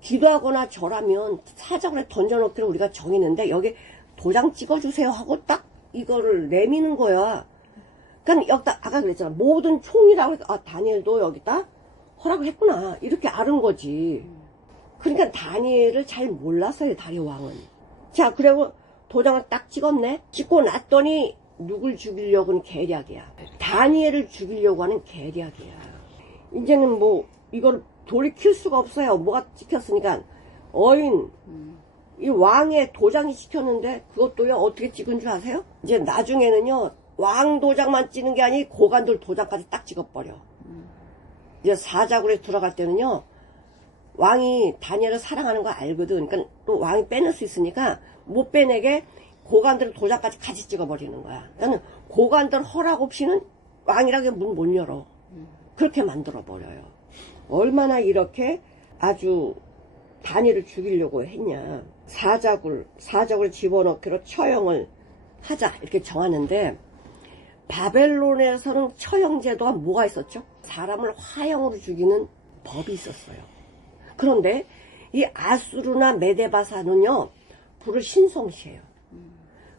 기도하거나 절하면 사자굴에 던져놓기로 우리가 정했는데, 여기 도장 찍어주세요 하고 딱 이거를 내미는 거야. 그러니까 여기다 아까 그랬잖아. 모든 총이라고 해서 다니엘도 여기다 허락을 했구나. 이렇게 아는 거지. 그러니까 다니엘을 잘 몰랐어요, 다리오 왕은. 자, 그리고 도장을 딱 찍었네. 찍고 났더니 누굴 죽이려고 하는 계략이야. 다니엘을 죽이려고 하는 계략이야. 이제는 뭐 이걸 돌이킬 수가 없어요. 뭐가 찍혔으니까. 어인 이 왕의 도장이 찍혔는데 그것도요 어떻게 찍은 줄 아세요? 이제 나중에는요 왕 도장만 찍는 게 아니고 고관들 도장까지 딱 찍어버려. 이제 사자굴에 들어갈 때는요 왕이 다니엘을 사랑하는 거 알거든. 그러니까 또 왕이 빼낼 수 있으니까 못 빼내게 고관들 도장까지 같이 찍어버리는 거야. 그러니까 고관들 허락 없이는 왕이라고 문 못 열어. 그렇게 만들어버려요. 얼마나 이렇게 아주 다니엘을 죽이려고 했냐. 사자굴 집어넣기로 처형을 하자 이렇게 정하는데 바벨론에서는 처형제도가 뭐가 있었죠? 사람을 화형으로 죽이는 법이 있었어요. 그런데 이 아수르나 메데바사는요 불을 신성시해요.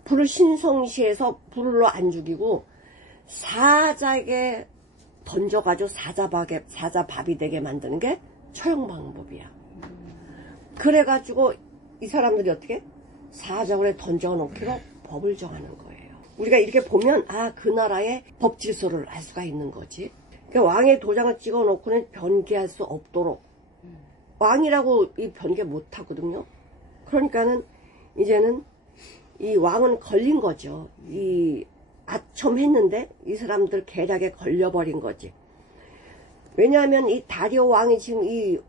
불을 신성시해서 불로 안 죽이고 사자에게 던져가지고 사자밥이 되게 만드는 게 처형 방법이야. 그래가지고 이 사람들이 어떻게 사자굴에 던져놓기로 법을 정하는 거예요. 우리가 이렇게 보면 그 나라의 법 질서를 알 수가 있는 거지. 그러니까 왕의 도장을 찍어놓고는 변개할 수 없도록. 왕이라고 이 변개 못하거든요. 그러니까는 이제는 이 왕은 걸린 거죠. 이 아첨했는데 이 사람들 계략에 걸려버린 거지. 왜냐하면 이 다리오 왕이 지금 이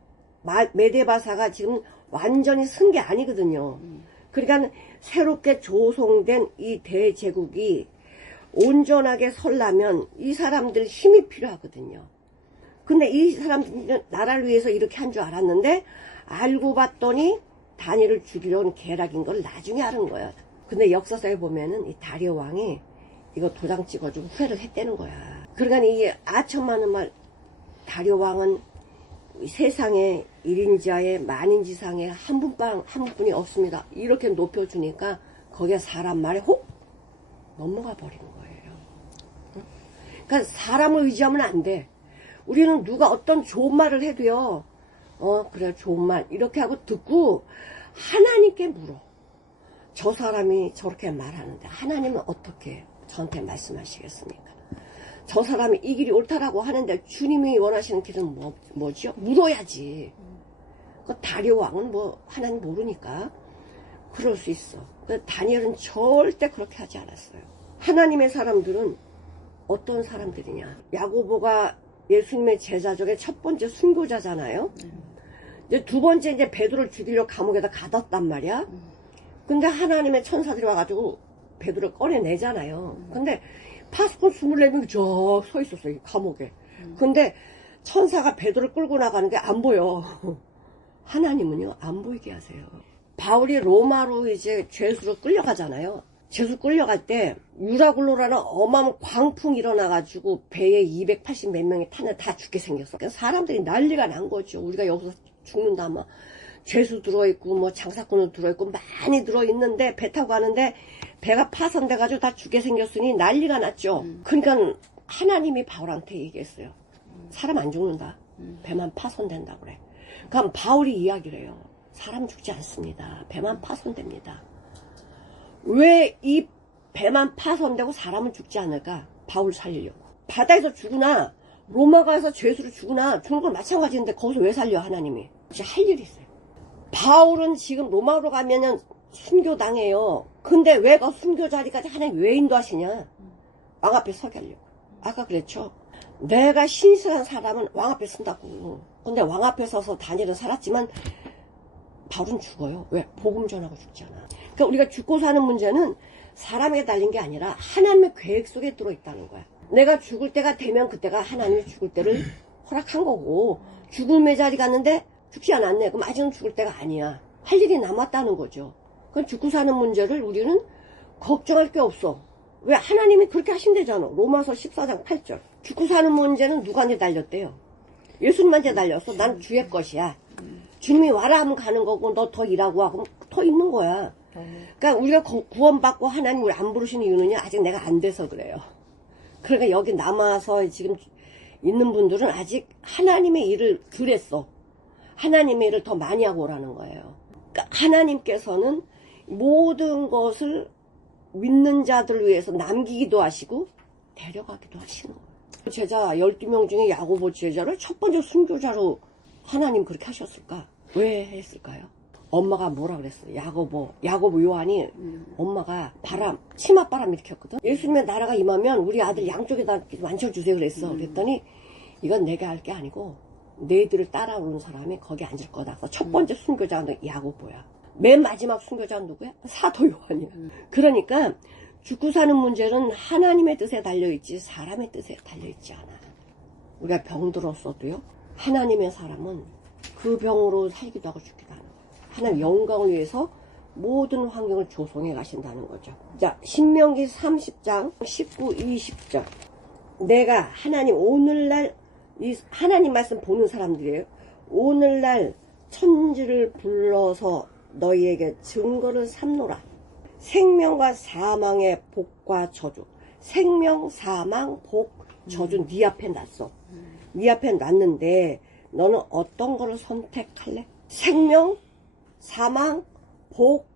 메데바사가 지금 완전히 쓴 게 아니거든요. 그러니까 새롭게 조성된 이 대제국이 온전하게 설려면 이 사람들 힘이 필요하거든요. 근데 이 사람들이 나라를 위해서 이렇게 한 줄 알았는데 알고 봤더니 다니엘을 죽이려는 계략인 걸 나중에 아는 거야. 근데 역사서에 보면은 이 다리오 왕이 이거 도장 찍어주고 후회를 했다는 거야. 그러니까 이 아첨하는 말 다리오 왕은 세상에 1인자에 만인지상에 한 분뿐이 없습니다. 이렇게 높여주니까 거기에 사람 말에 혹 넘어가 버린 거예요. 그러니까 사람을 의지하면 안 돼. 우리는 누가 어떤 좋은 말을 해도요. 그래 좋은 말 이렇게 하고 듣고 하나님께 물어. 저 사람이 저렇게 말하는데 하나님은 어떻게 저한테 말씀하시겠습니까? 저 사람이 이 길이 옳다라고 하는데 주님이 원하시는 길은 뭐죠? 물어야지. 그 다리오 왕은 뭐 하나님 모르니까 그럴 수 있어. 다니엘은 절대 그렇게 하지 않았어요. 하나님의 사람들은 어떤 사람들이냐? 야고보가 예수님의 제자 중에 첫 번째 순교자잖아요. 이제 두 번째 이제 베드로를 죽이려고 감옥에다 가뒀단 말이야. 근데 하나님의 천사들이 와가지고 베드로를 꺼내내잖아요. 근데 파수꾼 24명이 저 서 있었어요, 감옥에. 근데 천사가 베드로를 끌고 나가는 게 안 보여. 하나님은요, 안 보이게 하세요. 바울이 로마로 이제 죄수로 끌려가잖아요. 죄수 끌려갈 때 유라굴로라는 어마어마한 광풍이 일어나가지고 배에 280 몇 명이 타는 다 죽게 생겼어. 그래서 사람들이 난리가 난 거죠. 우리가 여기서 죽는다, 막. 죄수 들어있고, 뭐, 장사꾼도 들어있고, 많이 들어있는데, 배 타고 가는데, 배가 파손돼가지고 다 죽게 생겼으니 난리가 났죠. 그러니까 하나님이 바울한테 얘기했어요. 사람 안 죽는다. 배만 파손된다 그래. 그럼 바울이 이야기를 해요. 사람 죽지 않습니다. 배만 파손됩니다. 왜 이 배만 파손되고 사람은 죽지 않을까? 바울 살리려고. 바다에서 죽으나 로마 가서 죄수로 죽으나 죽는 건 마찬가지인데 거기서 왜 살려 하나님이? 혹시 할 일이 있어요. 바울은 지금 로마로 가면은 순교당해요. 근데 왜 그 순교 자리까지 하나님 왜 인도하시냐? 왕 앞에 서게 하려고. 아까 그랬죠. 내가 신실한 사람은 왕 앞에 쓴다고. 근데 왕 앞에 서서 다니엘은 살았지만 바울은 죽어요. 왜? 복음 전하고 죽잖아. 그러니까 우리가 죽고 사는 문제는 사람에게 달린 게 아니라 하나님의 계획 속에 들어있다는 거야. 내가 죽을 때가 되면 그때가 하나님이 죽을 때를 허락한 거고 죽음의 자리 갔는데 죽지 않았네. 그럼 아직은 죽을 때가 아니야. 할 일이 남았다는 거죠. 그럼 죽고 사는 문제를 우리는 걱정할 게 없어. 왜? 하나님이 그렇게 하신대잖아. 로마서 14장 8절. 죽고 사는 문제는 누구한테 달렸대요? 예수님한테 달렸어. 난 주의 것이야. 주님이 와라 하면 가는 거고 너 더 일하고 와. 그럼 더 있는 거야. 그러니까 우리가 구원받고 하나님을 안 부르시는 이유는요, 아직 내가 안 돼서 그래요. 그러니까 여기 남아서 지금 있는 분들은 아직 하나님의 일을 덜 했어. 하나님의 일을 더 많이 하고 오라는 거예요. 그러니까 하나님께서는 모든 것을 믿는 자들을 위해서 남기기도 하시고 데려가기도 하시는 거예요. 제자 12명 중에 야고보 제자를 첫 번째 순교자로 하나님 그렇게 하셨을까? 왜 했을까요? 엄마가 뭐라 그랬어? 야고보 요한이 엄마가 치맛바람 일으켰거든. 예수님의 나라가 임하면 우리 아들 양쪽에다 만져주세요 그랬어. 그랬더니 이건 내가 할 게 아니고 너희들을 따라오는 사람이 거기 앉을 거다. 그래서 첫 번째 순교자가 야고보야. 맨 마지막 순교자는 누구야? 사도 요한이야. 그러니까 죽고 사는 문제는 하나님의 뜻에 달려있지 사람의 뜻에 달려있지 않아. 우리가 병들었어도요, 하나님의 사람은 그 병으로 살기도 하고 죽기도 하는 거예요. 하나님 영광을 위해서 모든 환경을 조성해 가신다는 거죠. 자, 신명기 30장 19, 20절. 내가 하나님 오늘날 이 하나님 말씀 보는 사람들이에요. 오늘날 천지를 불러서 너희에게 증거를 삼노라. 생명과 사망의 복과 저주. 생명, 사망, 복, 저주 네 앞에 놨어. 네 앞에 놨는데 너는 어떤 거를 선택할래? 생명, 사망, 복,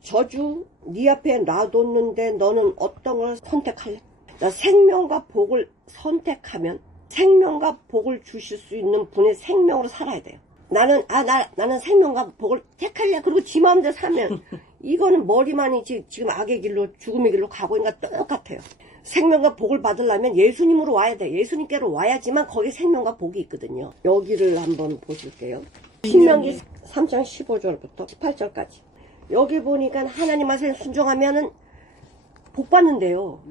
저주 네 앞에 놔뒀는데 너는 어떤 걸 선택할래? 나 생명과 복을 선택하면 생명과 복을 주실 수 있는 분의 생명으로 살아야 돼요. 나는 생명과 복을 택할래. 그리고 지 마음대로 살면 이거는 머리만이지 지금 악의 길로 죽음의 길로 가고 있는 거 똑같아요. 생명과 복을 받으려면 예수님으로 와야 돼. 예수님께로 와야지만 거기 생명과 복이 있거든요. 여기를 한번 보실게요. 신명기 3장 15절부터 18절까지. 여기 보니까 하나님 말씀에 순종하면은 복 받는데요.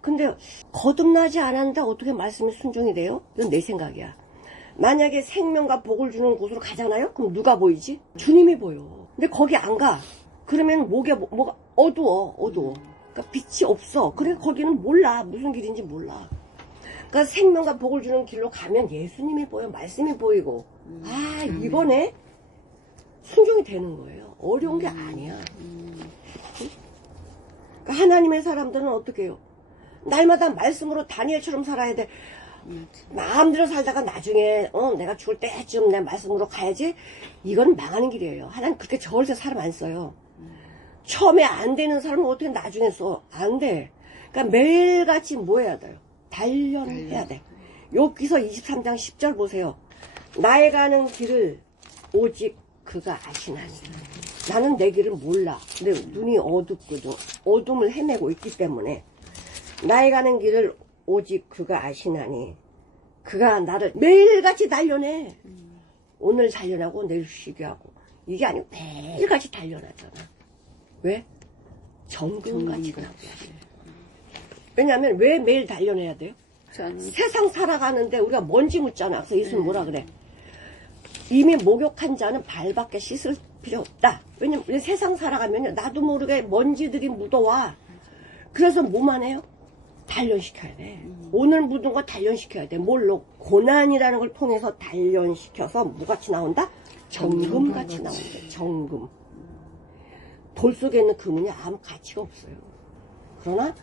근데 거듭나지 않았는데 어떻게 말씀에 순종이 돼요? 이건 내 생각이야. 만약에 생명과 복을 주는 곳으로 가잖아요? 그럼 누가 보이지? 주님이 보여. 근데 거기 안 가. 그러면 뭐가 어두워. 그러니까 빛이 없어. 그래 거기는 몰라. 무슨 길인지 몰라. 그러니까 생명과 복을 주는 길로 가면 예수님이 보여. 말씀이 보이고. 아, 이번에 순종이 되는 거예요. 어려운 게 아니야. 그러니까 하나님의 사람들은 어떻게 해요? 날마다 말씀으로 다니엘처럼 살아야 돼. 마음대로 살다가 나중에 내가 죽을 때쯤 내 말씀으로 가야지. 이건 망하는 길이에요. 하나님 그렇게 절대 사람 안 써요. 처음에 안 되는 사람은 어떻게 나중에 써? 안 돼. 그러니까 매일같이 뭐 해야 돼요? 단련해야 돼. 욥기서 23장 10절 보세요. 나의 가는 길을 오직 그가 아시나니. 나는 내 길을 몰라. 근데 눈이 어둡거든. 어둠을 헤매고 있기 때문에 나의 가는 길을 오직 그가 아시나니. 그가 나를 매일같이 단련해. 오늘 단련하고 내일 쉬게 하고. 이게 아니고 매일같이 단련하잖아. 왜? 정금같이 나오게 하죠. 왜냐하면 왜 매일 단련해야 돼요? 세상 살아가는데 우리가 먼지 묻잖아. 그래서 예수는 뭐라 그래? 이미 목욕한 자는 발밖에 씻을 필요 없다. 왜냐면 세상 살아가면요, 나도 모르게 먼지들이 묻어와. 그래서 뭐만 해요? 단련시켜야 돼. 오늘 묻은 거 단련시켜야 돼. 뭘로? 고난이라는 걸 통해서 단련시켜서 뭐같이 나온다? 정금같이 나온다. 정금. 돌 속에 있는 금은요, 아무 가치가 없어요. 그러나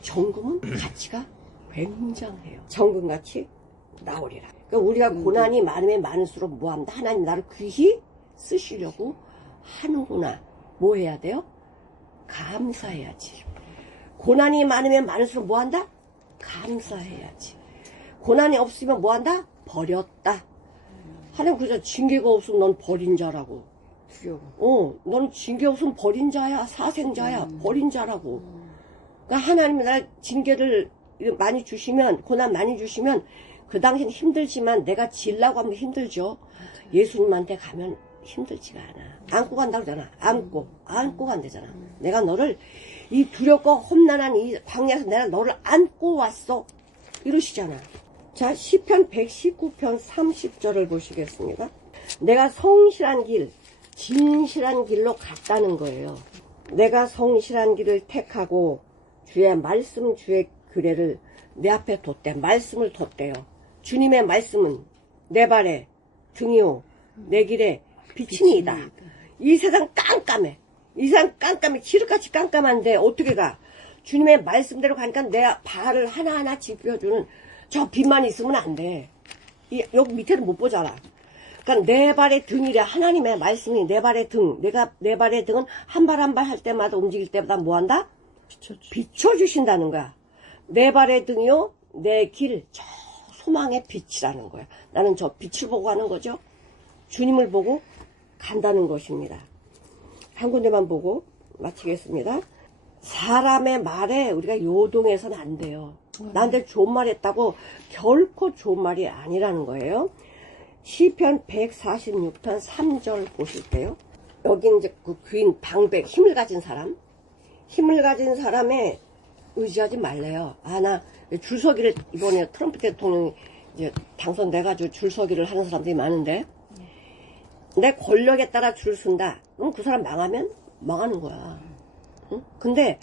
정금은 가치가 굉장해요. 정금같이 나오리라. 그러니까 우리가 고난이 많으면 많을수록 뭐합니다? 하나님 나를 귀히 쓰시려고 하는구나. 뭐 해야 돼요? 감사해야지. 고난이 많으면 많을수록 뭐한다? 감사해야지. 고난이 없으면 뭐한다? 버렸다. 하나님 그저 징계가 없으면 넌 버린 자라고. 넌 징계 없으면 버린 자야. 사생자야. 버린 자라고. 그러니까 하나님이 날 징계를 많이 주시면, 고난 많이 주시면 그 당시는 힘들지만 내가 질라고 하면 힘들죠. 예수님한테 가면 힘들지가 않아. 안고 간다 그러잖아. 안고 간다잖아. 내가 너를 이 두렵고 험난한 이 광야에서 내가 너를 안고 왔어. 이러시잖아. 자, 시편 119편 30절을 보시겠습니다. 내가 성실한 길, 진실한 길로 갔다는 거예요. 내가 성실한 길을 택하고 주의 말씀, 주의 규례를 내 앞에 뒀대. 말씀을 뒀대요. 주님의 말씀은 내 발에 등이요 내 길에 비침이다. 이 세상 깜깜해. 이상 깜깜해. 칠흑같이 깜깜한데 어떻게 가? 주님의 말씀대로 가니까 내 발을 하나하나 짚어주는 저 빛만 있으면 안 돼. 여기 밑에는 못 보잖아. 그러니까 내 발의 등이래. 하나님의 말씀이 내 발의 등. 내 발의 등은 한 발 한 발 할 때마다 움직일 때마다 뭐 한다? 비춰주신다는 거야. 내 발의 등이요. 내 길, 저 소망의 빛이라는 거야. 나는 저 빛을 보고 가는 거죠. 주님을 보고 간다는 것입니다. 한 군데만 보고 마치겠습니다. 사람의 말에 우리가 요동해서는 안 돼요. 나한테 좋은 말 했다고 결코 좋은 말이 아니라는 거예요. 시편 146편 3절 보실 때요. 여기 이제 그 귀인 방백, 힘을 가진 사람. 힘을 가진 사람에 의지하지 말래요. 나 줄서기를 이번에 트럼프 대통령이 이제 당선돼가지고 줄서기를 하는 사람들이 많은데 내 권력에 따라 줄 쓴다. 그럼 그 사람 망하면 망하는 거야. 응? 근데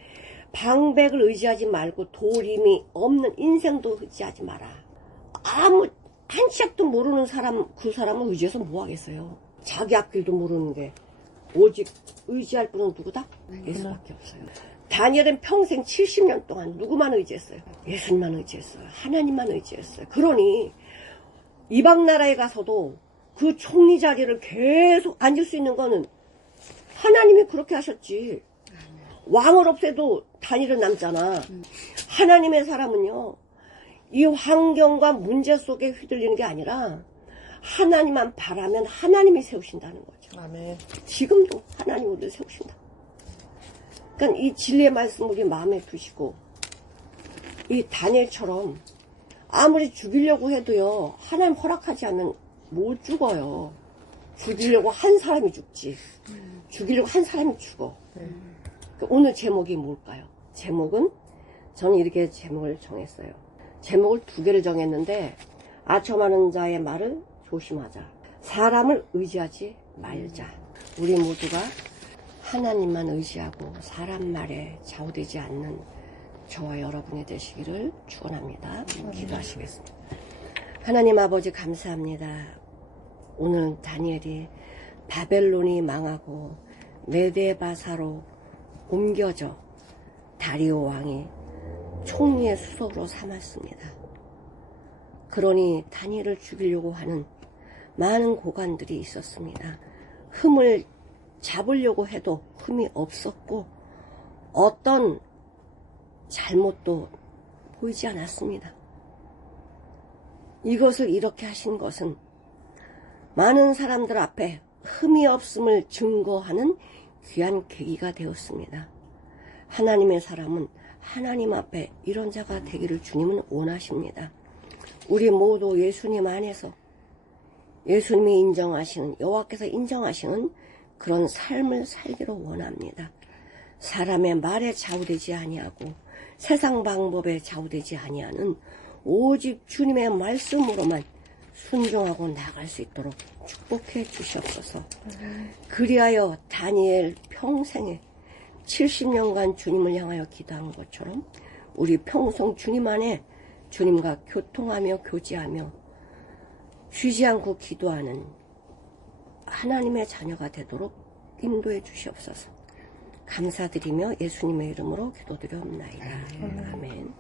방백을 의지하지 말고 도림이 없는 인생도 의지하지 마라. 아무 한 치 앞도 모르는 사람, 그 사람을 의지해서 뭐 하겠어요. 자기 앞길도 모르는데 오직 의지할 분은 누구다? 예수밖에 없어요. 다니엘은 평생 70년 동안 누구만 의지했어요? 예수님만 의지했어요. 하나님만 의지했어요. 그러니 이방 나라에 가서도 그 총리 자리를 계속 앉을 수 있는 거는 하나님이 그렇게 하셨지. 왕을 없애도 다니엘은 남잖아. 하나님의 사람은요, 이 환경과 문제 속에 휘둘리는 게 아니라 하나님만 바라면 하나님이 세우신다는 거죠. 아멘. 지금도 하나님 우리를 세우신다. 그러니까 이 진리의 말씀 우리 마음에 두시고, 이 다니엘처럼 아무리 죽이려고 해도요, 하나님 허락하지 않으면 못 죽어요. 죽이려고 한 사람이 죽지. 죽이려고 한 사람이 죽어. 오늘 제목이 뭘까요? 제목은 저는 이렇게 제목을 정했어요. 제목을 2개를 정했는데, 아첨하는 자의 말을 조심하자. 사람을 의지하지 말자. 우리 모두가 하나님만 의지하고 사람 말에 좌우되지 않는 저와 여러분이 되시기를 축원합니다. 기도하시겠습니다. 하나님 아버지 감사합니다. 오늘 다니엘이 바벨론이 망하고 메데바사로 옮겨져 다리오 왕이 총리의 수석으로 삼았습니다. 그러니 다니엘을 죽이려고 하는 많은 고관들이 있었습니다. 흠을 잡으려고 해도 흠이 없었고 어떤 잘못도 보이지 않았습니다. 이것을 이렇게 하신 것은 많은 사람들 앞에 흠이 없음을 증거하는 귀한 계기가 되었습니다. 하나님의 사람은 하나님 앞에 이런 자가 되기를 주님은 원하십니다. 우리 모두 예수님 안에서 예수님이 인정하시는, 여호와께서 인정하시는 그런 삶을 살기를 원합니다. 사람의 말에 좌우되지 아니하고 세상 방법에 좌우되지 아니하는 오직 주님의 말씀으로만 순종하고 나갈 수 있도록 축복해 주시옵소서. 그리하여 다니엘 평생에 70년간 주님을 향하여 기도한 것처럼 우리 평생 주님 안에 주님과 교통하며 교제하며 쉬지 않고 기도하는 하나님의 자녀가 되도록 인도해 주시옵소서. 감사드리며 예수님의 이름으로 기도드려옵나이다. 아멘.